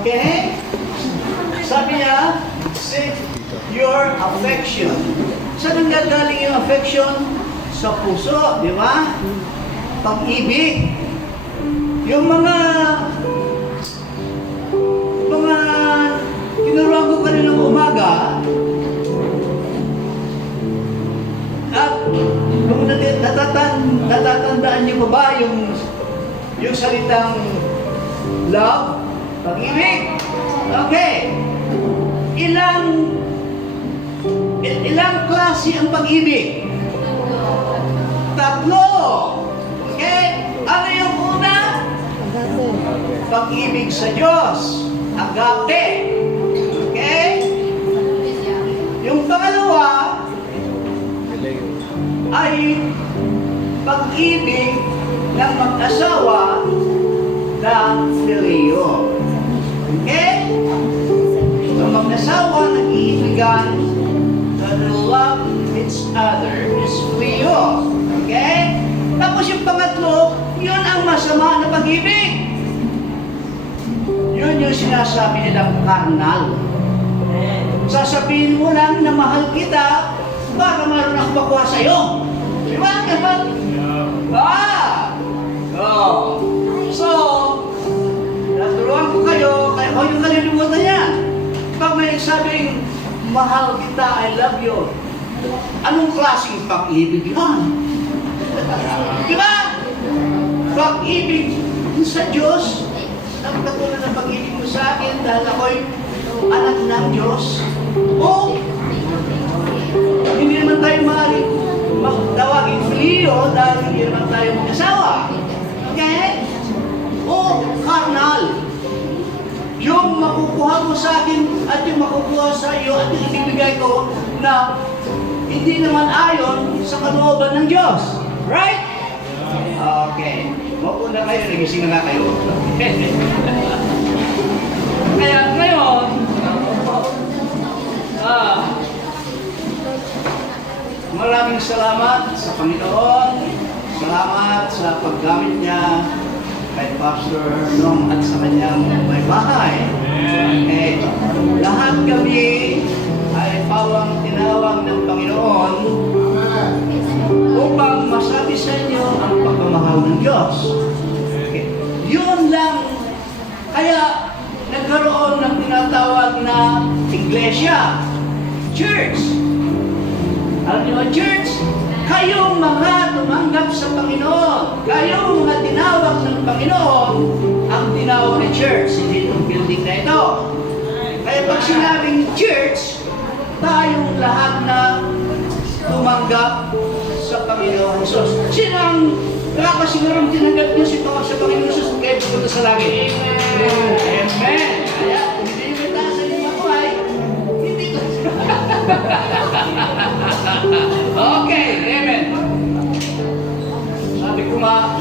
Okay? Sabi niya, seek your affection. Saan ang gagaling yung affection? Sa puso, di ba? Pag-ibig. Yung mga tinuruan ko kaninang umaga, at kung natatandaan niyo pa ba yung salitang love, pag-ibig? Okay. Ilang klase ang pag-ibig? Tatlo. Okay? Ano yung una? Pag-ibig sa Diyos. Agape. Okay? Yung pangalawa ay pag-ibig ng mag-asawa na phileo. Okay? Ang mag-asawa nag-iibigan, they love each other is phileo. Okay? Tapos yung pangatlo, yun ang masama na pag-ibig. Yun yung sinasabi nilang carnal. Sasabihin mo lang na mahal kita para mayroon akong makuha sa'yo. Di ba? So, naturuan ko kayo, kaya huwag yung kalilimutan yan. Pag may nagsabing, mahal kita, I love you, anong klaseng pag-ibig yun? Di ba? Pag-ibig sa Diyos, ang katulad ng pag-ibig mo sa akin dahil ako'y anak ng Diyos. O, hindi naman tayo maaaring tawagin phileo dahil hindi naman tayo mag-asawa. Okay? O, carnal. Yung makukuha mo sa akin at yung makukuha sa iyo at yung ibibigay ko na hindi naman ayon sa kalooban ng Diyos. Right? Okay. Maupo na kayo, nagising na kayo. Kaya ngayon, maraming salamat sa Panginoon. Salamat sa paggamit niya kay Pastor Nong at sa kanyang may bahay. Okay. Lahat kami ay pawang tinawag ng Panginoon upang masabi sa inyo ang pagmamahal ng Diyos. Okay. Yun lang. Kaya nagkaroon ng tinatawag na iglesia, church. Alam niyo ang church? Kayong mga tumanggap sa Panginoon, kayong mga tinawag ng Panginoon, ang tinawag na church, hindi itong building na ito. Kaya pag sinabing church, tayong lahat na tumanggap sa Panginoon Jesus. Sino ang kakasigurong tinanggap niyo sa Panginoon Jesus kaya pupunta sa langit? Amen. Kaya kung hindi nyo taas sa inyong mabuhay, hindi ko. Okay, amen. Sabi ko nga,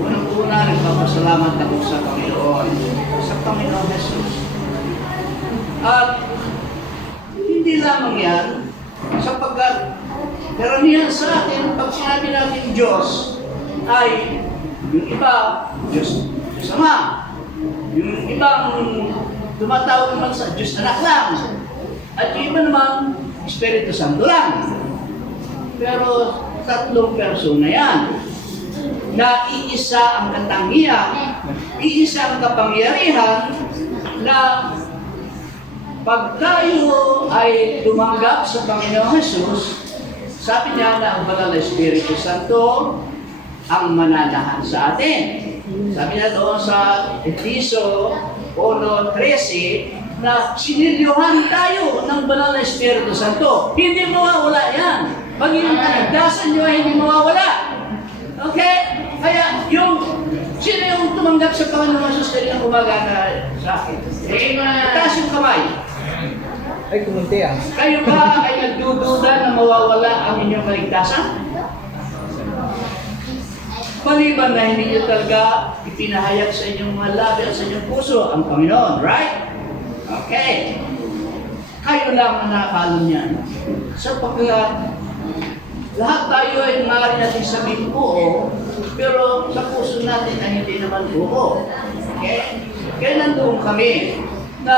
unang-una, nagpapasalamat ako sa Panginoon Jesus. At hindi lamang yan, sapagkat karamihan sa atin, pag sinabi natin Diyos, ay yung iba, Diyos Ama. Yung ibang tumatawag naman sa Diyos Anak lang. At yung iba naman, Espiritu Santo lang. Pero tatlong persona yan. Na iisa ang katangian, iisa ang kapangyarihan na pag tayo ay tumanggap sa Panginoong Jesus, sabi niya na ang banal na Espiritu Santo ang mananahan sa atin. Sabi niya doon sa Efeso 1:13 na sinilyuhan tayo ng banal na Espiritu Santo. Hindi mawawala yan. Pag yung kanagdasan nyo ay hindi mawawala. Okay? Kaya sino yung tumanggap sa Panginoon Jesus kanina umaga na sa akin? Taas yung kamay. Ay, kumunti ah. Kayo ba ay nagdududa na mawawala ang inyong kaligtasan? Maliban na hindi nyo talaga ipinahayag sa inyong mga labi at sa inyong puso ang Panginoon, right? Okay. Kayo lang ang nakakalo niyan. Sapagkat lahat tayo ay maaari natin sabihin buo, pero sa puso natin ay hindi naman buo. Okay? kaya nandoon kami na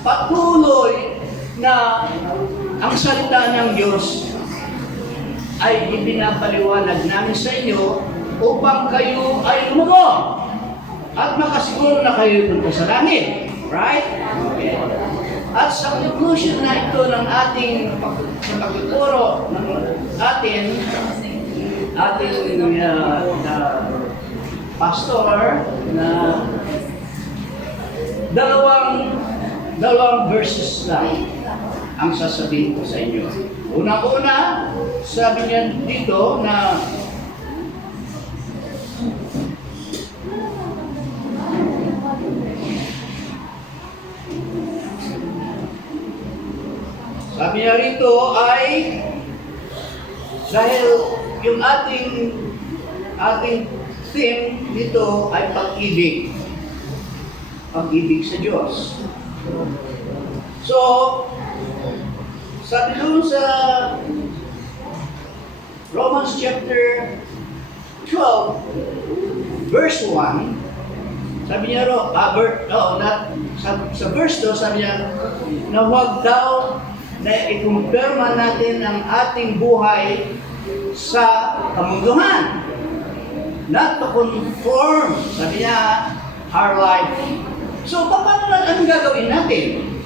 patuloy na ang salita ng Diyos ay ipinapaliwanag namin sa inyo upang kayo ay lumago at makasiguro na kayo punta sa langit. Right? Okay. At sa conclusion na ito ng ating pagtuturo ng ating pastor na dalawang verses lang ang sasabihin ko sa inyo. Una-una, sabi niya dito na sabi niya rito ay dahil yung ating theme dito ay pag-ibig. Pag-ibig sa Diyos. So, sabi doon sa Romans chapter 12, verse 1, sabi niya sa verse 2, sabi niya, na huwag daw na ikumpirma natin ang ating buhay sa kamunduhan. Not to conform, sabi niya, our life. So, paano anong gagawin natin?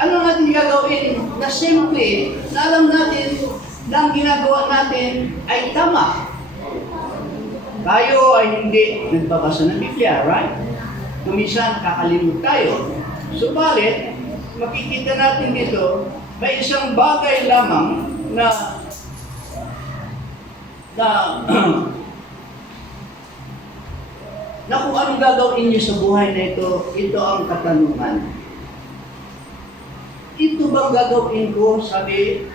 Ano natin gagawin na simple, na alam natin na ang ginagawa natin ay tama? Tayo ay hindi nagbabasa ng Biblia, right? Kuminsan kakalimut tayo. Subalit, makikita natin dito, may isang bagay lamang na kung anong gagawin niyo sa buhay na ito ang katanungan. Ito bang gagawin ko, sabi,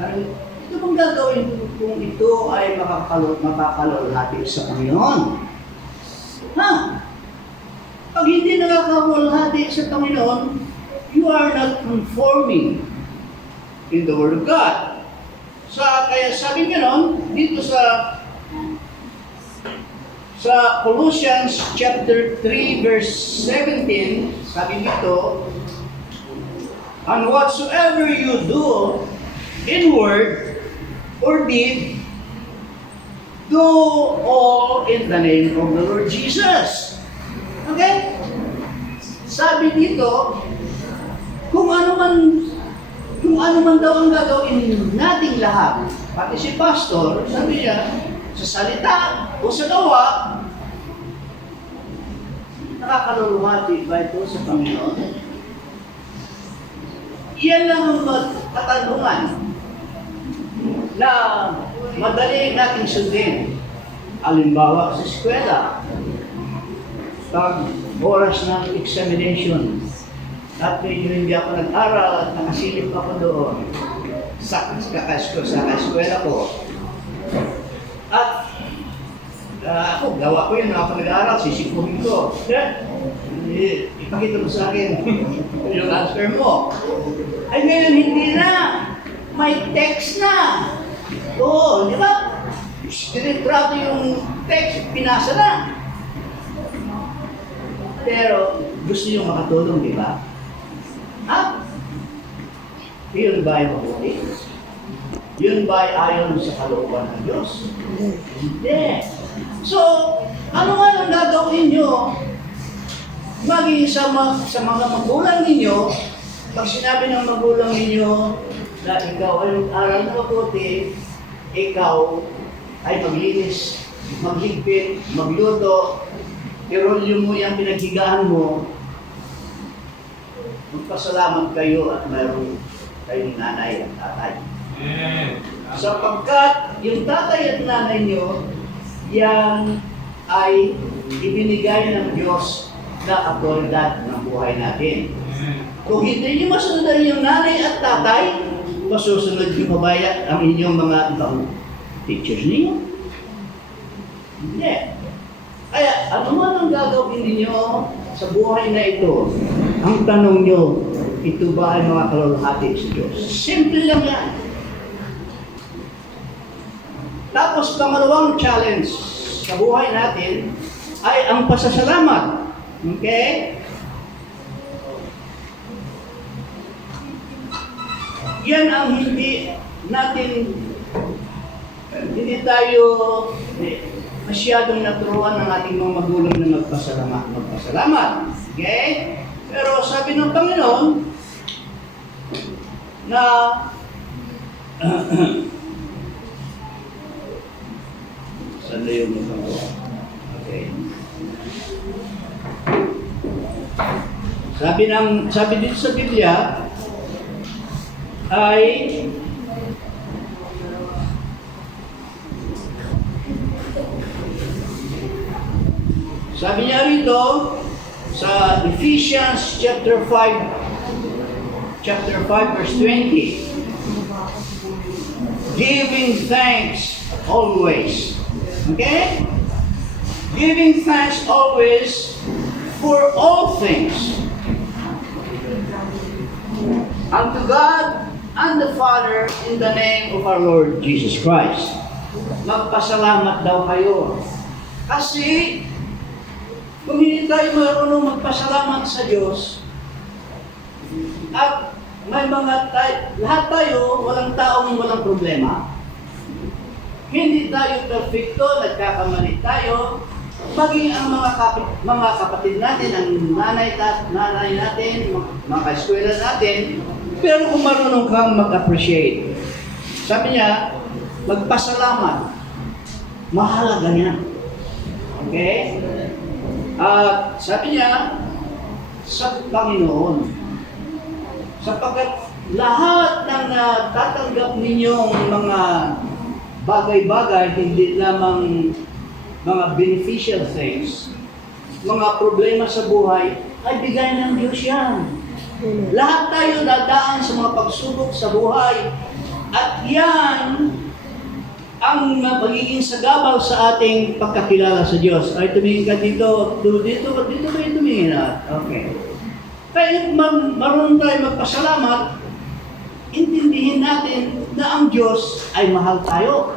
ito bang gagawin ko kung ito ay makakalulhati sa Panginoon? Ha? Pag hindi nakakalulhati sa Panginoon, you are not conforming in the Word of God. Kaya sabi niya nun, dito sa Colossians chapter 3 verse 17, sabi dito, and whatsoever you do in word or deed, do all in the name of the Lord Jesus. Okay? Sabi dito, kung ano man daw ang gagawin nating lahat, pati si pastor, sabi niya, sa salita o sa gawa, nakakaluluhati ba ito sa Panginoon? Iyan lang ang katanungan na madali nating sundin. Halimbawa sa eskwela, pag oras ng examination, at medyo hindi ako nag-aral at nakasilip ako doon sa eskwela ko. At ako, gawa ko yun, ako nag-aaral, sisikuhin ko. Ipakita mo sa akin yung answer mo. Ay ngayon, hindi na. May text na. Oo, di ba? Dinitrato yung text, pinasa na. Pero gusto nyo makatulong, di ba? Ha? Yun ba ay mabuti? Yun ba ay ayon sa kalooban ng Diyos? Hindi. So, ano nga ang gagawin nyo? Maging sa mga magulang ninyo, pag sinabi ng magulang ninyo na ikaw ay mag-aral na mabuti, ikaw ay maglinis, maghigpit, magluto, irolyo mo yung pinaghigaan mo, magpasalamat kayo at mayroon kayong nanay at tatay. Sapagkat yung tatay at nanay nyo, yan ay ibinigay ng Diyos na autoridad ng buhay natin. Kung hindi nyo masunod yung nanay at tatay, masusunod yung mabayat ang inyong mga teachers ninyo. Hindi. Kaya ano man ang gagawin ninyo sa buhay na ito, ang tanong nyo, ito ba ay mga kalulhati sa Diyos? Simple lang yan. Tapos pangalawang challenge sa buhay natin ay ang pasasalamat. Okay? Yan ang hindi tayo masyadong naturuan ng ating mga magulang na magpasalamat. Okay? Pero sabi ng Panginoon na saan na yung okay. Sabi dito sa Biblia ay sabi niya rito sa Ephesians chapter 5 verse 20, giving thanks always. Okay? Giving thanks always for all things unto God and the Father in the name of our Lord Jesus Christ. Magpasalamat daw kayo. Kasi kung hindi tayo marunong magpasalamat sa Diyos, at may lahat tayo, walang taong walang problema, hindi tayo perfecto, nagkakamali tayo, maging ang mga kapatid natin, ang nanay natin, mga kaeskwela natin, pero kung marunong kang mag-appreciate, sabi niya, magpasalamat, mahalaga yan. Okay? At sabi niya, sa Panginoon, sapagkat lahat ng natatanggap ninyong mga bagay-bagay, hindi lamang mga beneficial things, mga problema sa buhay, ay bigay ng Diyos yan. Lahat tayo dadaan sa mga pagsubok sa buhay, at yan ang magiging sagabal sa ating pagkakilala sa Diyos. Ay, tumingin ka dito kayo tumingin at okay. Kaya marunong tayo magpasalamat, intindihin natin na ang Diyos ay mahal tayo.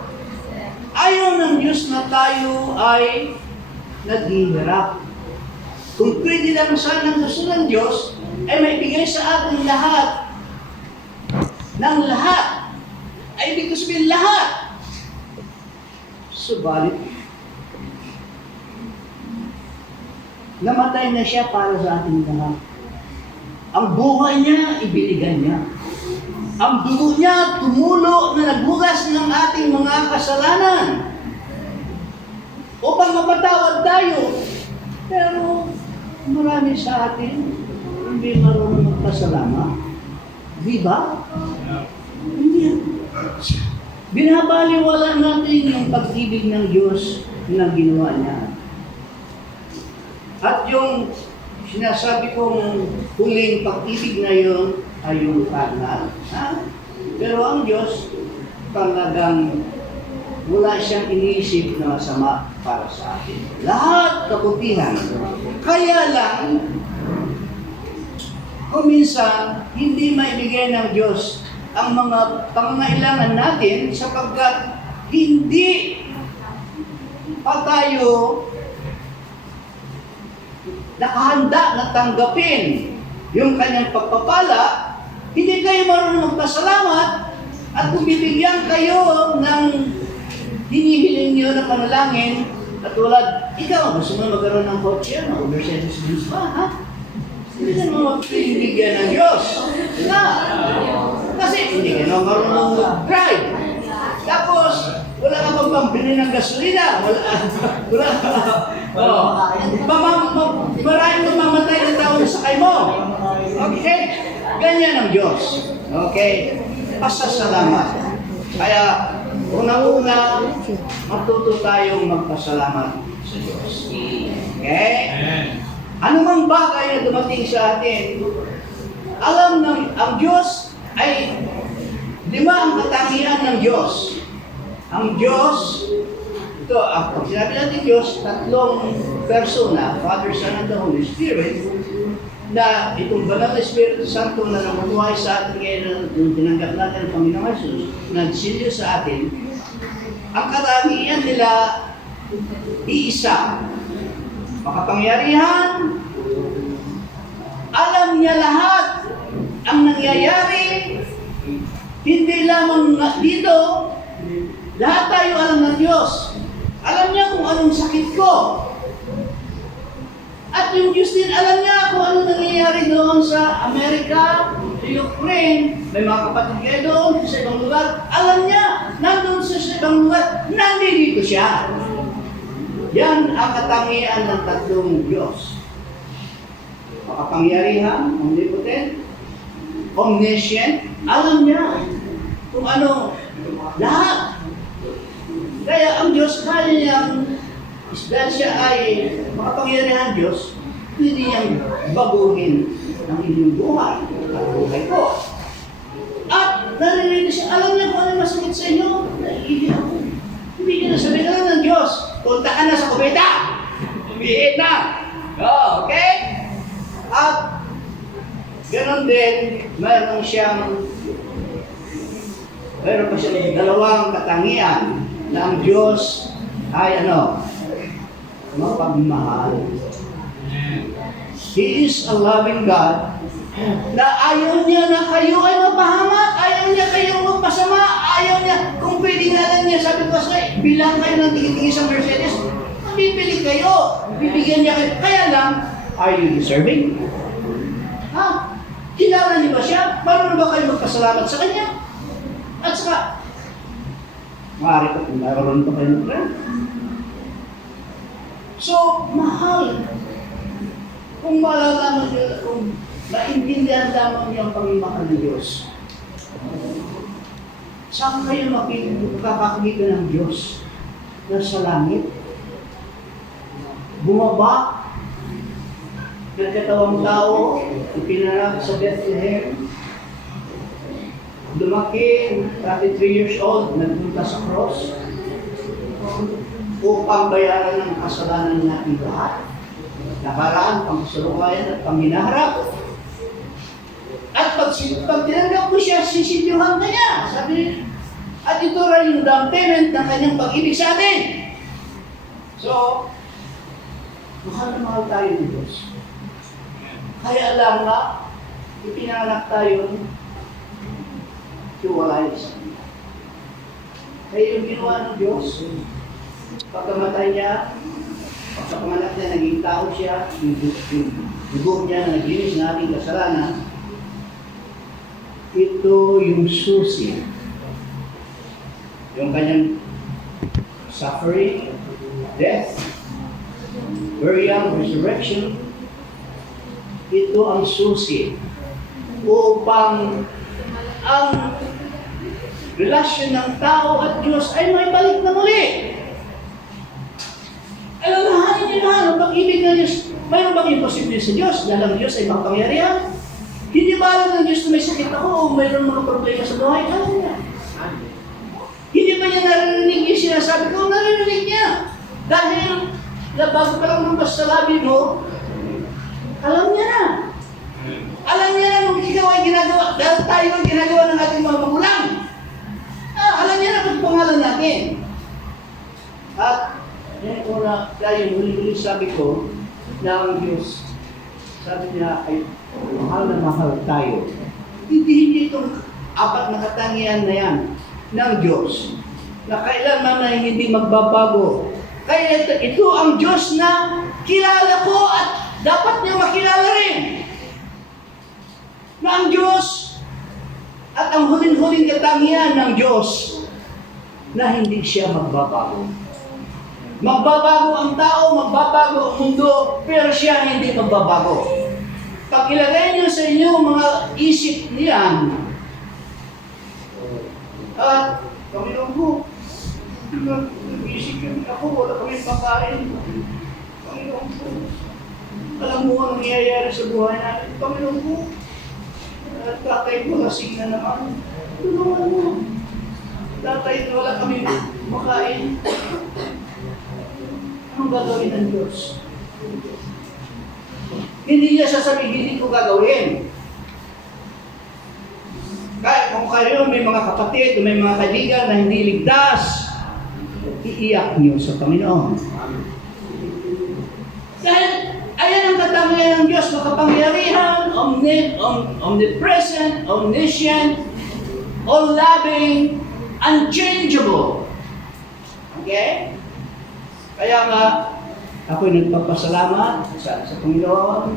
Ayaw ng Diyos na tayo ay naghihirap. Kung pwede lang sana ang gusto ng Diyos, ay may bigay sa atin lahat. Ng lahat. Ay ibig sabihin lahat. Subalit, namatay na siya para sa ating lahat. Ang buhay niya, ibinigay niya. Ang dugo niya, tumulo na naghugas ng ating mga kasalanan upang mapatawad tayo. Pero marami sa atin hindi marunong magpasalamat. Di ba? Hindi. Binabaliwala natin yung pag-ibig ng Diyos na ginawa niya. At yung sinasabi kong huling pag-ibig na yun ay yung kanal. Pero ang Diyos talagang wala siyang iniisip na masama para sa atin. Lahat kabutihan. Kaya lang, kung minsan, hindi maibigay ng Diyos ang mga pangangailangan natin sapagkat hindi pa tayo nakahanda na tanggapin yung kanyang pagpapala, hindi kayo marunong magpasalamat at kung bibigyan kayo ng hinihiling niyo na panalangin at tulad, ikaw gusto mo magkaroon ng kotse, Mercedes Benz pa, ha? Hindi ka naman pinibigyan ng Diyos. Na. Kasi hindi ka naman marunong mag-drive. Tapos, wala ka pang pambili ng gasolina. Wala. Maraming mamamatay na tao na sakay mo. Okay? Ganyan ang Diyos. Okay? Pasasalamat. Kaya, unang-una, matuto tayong magpasalamat sa Diyos. Okay? Ano mang bagay na dumating sa atin, alam ng ang Diyos ay 5 ang katangian ng Diyos. Ang Diyos, ito, pag sinabi natin Diyos, 3 persona, Father, Son, and the Holy Spirit, na itong Banal na Espiritu Santo na namunuhay sa atin ngayon, nung tinanggap natin ang Panginoong Jesus, nagsilyo sa atin, ang katangian nila, iisa. makapangyarihan, alam niya lahat ang nangyayari, hindi lamang dito, lahat tayo alam ng Diyos. Alam niya kung anong sakit ko. At yung Diyos din alam niya kung anong nangyayari doon sa Amerika, sa Ukraine, may mga kapatid kayo doon, sa ibang lugar. Alam niya, nandun sa ibang lugar, nandito siya. Yan ang katangian ng tatlong Diyos. Makapangyarihan, omnipotent, omniscient, alam niya kung ano, lahat. Kaya ang Diyos, kaya niyang, dahil siya ay makapangyarihan Diyos, pwede niyang baguhin ang inyong buhay at buhay ko. At naririnig siya, alam niya kung ano masakit sa inyo, naiili ako. Hindi niya nasabi ka lang ng Diyos, punta ka na sa kubeta, umihit na. Oh, okay? At ganon din, mayroon pa siyang dalawang katangian na ang Diyos ay mapagmahal. He is a loving God na ayaw niya na kayo ay mapahamak, ayaw niya kayo magpasama, ayaw niya, kung pwede nga lang niya, sabi ko sa bilang kayo ng tigil-tigil sa Mercedes, bibili kayo, bibigyan niya kayo. Kaya lang, are you deserving? Ha? Kilala niyo ba siya? Paano ba kayo magpasalamat sa kanya? At saka, maaari pa kung naroon pa kayo ng friend. So, mahal. Kung malalaman niyo, kung naintindihan lamang niyo ang pagmamahal ng Diyos, saan kayo makakakita ng Diyos? Nasa langit? Bumaba? Nagkatawang tao, ipinanganak sa Bethlehem, lumaki, 33 years old, nagpunta sa cross, upang bayaran ng kasalanan natin lahat. Nakaraan, pangsalukayan at panginaharap. At pag tinanggap mo siya, sisidyuhan ka niya. Sabi niya, at ito rin yung down payment ng kanyang pag-ibig sa atin. So, mahal na mahal tayo ng Diyos. Kaya lang na, ipinanganak tayo hiwalay sa Kanya. Kaya yung ginawa ng Diyos, pagkamatay niya, pagkapanganak niya, naging tao siya, yung dugo niya na naglinis na ating kasalanan, ito yung susi. Yung kanyang suffering, death, burial, resurrection, ito ang susi upang ang relasyon ng tao at Diyos ay may balik na muli. Alalahanin niyo na ang pag-ibig ng Diyos. Mayroon bang imposible sa Diyos? Dahil ang Diyos ay makapangyarihan. Hindi ba alam ng Diyos na may sakit ako o mayroon mga problema sa buhay? Alam niya. Hindi ba niya narinig yung sinasabi ko? Narinig niya. Dahil bago pa lang lumabas sa labi mo, alam niya na. Alam niya na kung ikaw ay ginagawa. Dahil tayo ay ginagawa ng ating mga magulang. Alam niya na kung pangalan natin. At yan una, dahil huli-huli sabi ko na ang Diyos, sabi niya ay mahal na mahal tayo. Hindi itong apat na katangian na yan ng Diyos na kailanman na hindi magbabago. Kaya ito ang Diyos na kilala ko at dapat niya makilala rin. Na ang Diyos at ang huling-huling katangian ng Diyos na hindi siya magbabago. Magbabago ang tao, magbabago ang mundo, pero siya hindi magbabago. Pag ilagay niyo sa inyo mga isip niyan, at Panginoon ko, isip yun ako, wala kami pagkain. Panginoon ko, alam mo ang nangyayari sa buhay natin. Panginoon ko, at tatay ko lasing na naman. Tulungan mo. Tatay, wala kami makain. Anong gagawin ng Diyos? Hindi niya sasabihin, hindi ko gagawin. Kaya kung kayo may mga kapatid o may mga kaibigan na hindi ligtas, iiyak niyo sa Panginoon. Dahil salita ngayon ng Diyos, makapangyarihan, omnipresent, omniscient, all-loving, unchangeable. Okay? Kaya nga, ako'y nagpapasalamat sa Panginoon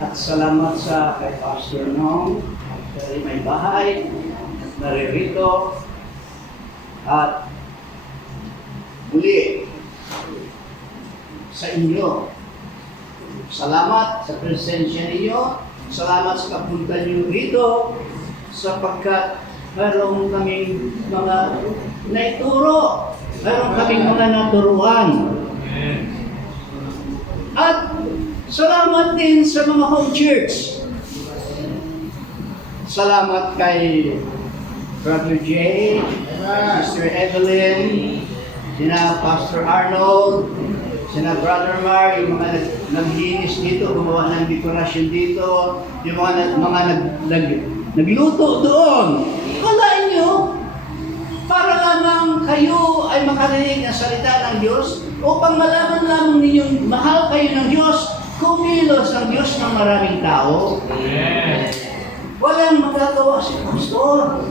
at salamat sa kay Pastor Nong, sa may bahay, naririto, at muli sa inyo. Salamat sa presensya ninyo, salamat sa kapunta niyo rito, sapagkat mayroong kaming mga naituro, mayroong kaming mga naturuan. At salamat din sa mga home church. Salamat kay Brother Jay, Sister Evelyn, sina Pastor Arnold, sina Brother Mar, yung mga naglinis dito, gumawa ng dekorasyon dito, yung mga nagluto doon. Kalain nyo, para lamang kayo ay makarinig ng salita ng Diyos, upang malaman lamang ninyong mahal kayo ng Diyos, kumilos ang Diyos ng maraming tao. Walang magagawa si Pastor.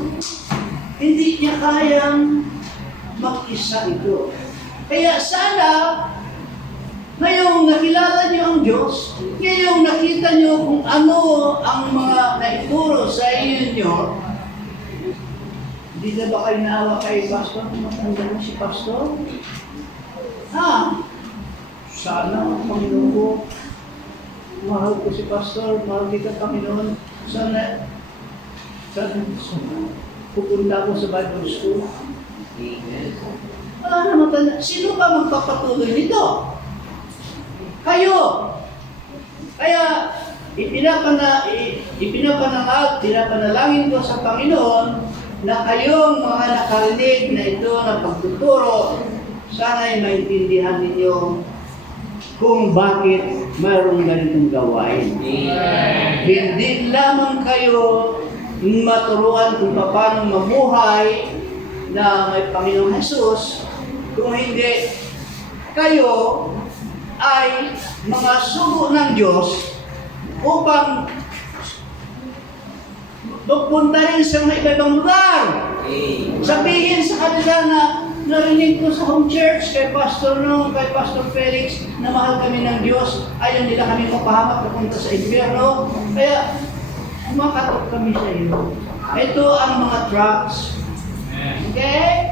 Hindi niya kayang mag-isa ito. Kaya sana, ngayong nakilala niyo ang Diyos, ngayong nakita niyo kung ano ang mga naituro sa inyo, hindi na ba kayo naawa kay Pastor? Matanda na si Pastor? Sana, Panginoon ko, mahal ko si Pastor, mahal kita, Panginoon. Sana, pupunta ako sa Bible School. Wala na matanda. Sino ba magpapatuloy nito? Kayo! Kaya, ipinapanalangin ko sa Panginoon na kayong mga nakarinig na ito na pagtuturo, sana'y maintindihan ninyo kung bakit mayroong ganitong gawain. Hindi lamang kayo maturuan kung paano mamuhay na may Panginoong Jesus, kung hindi kayo ay mga sugo ng Diyos upang magpunta rin sa mga iba-ibang lugar. Sabihin sa kanila na narinig ko sa home church, kay Pastor Nong, kay Pastor Felix, na mahal kami ng Diyos, ayaw nila kami mapahamak papunta sa impyerno. Kaya, kumakatok kami sa iyo. Ito ang mga tracts. Okay?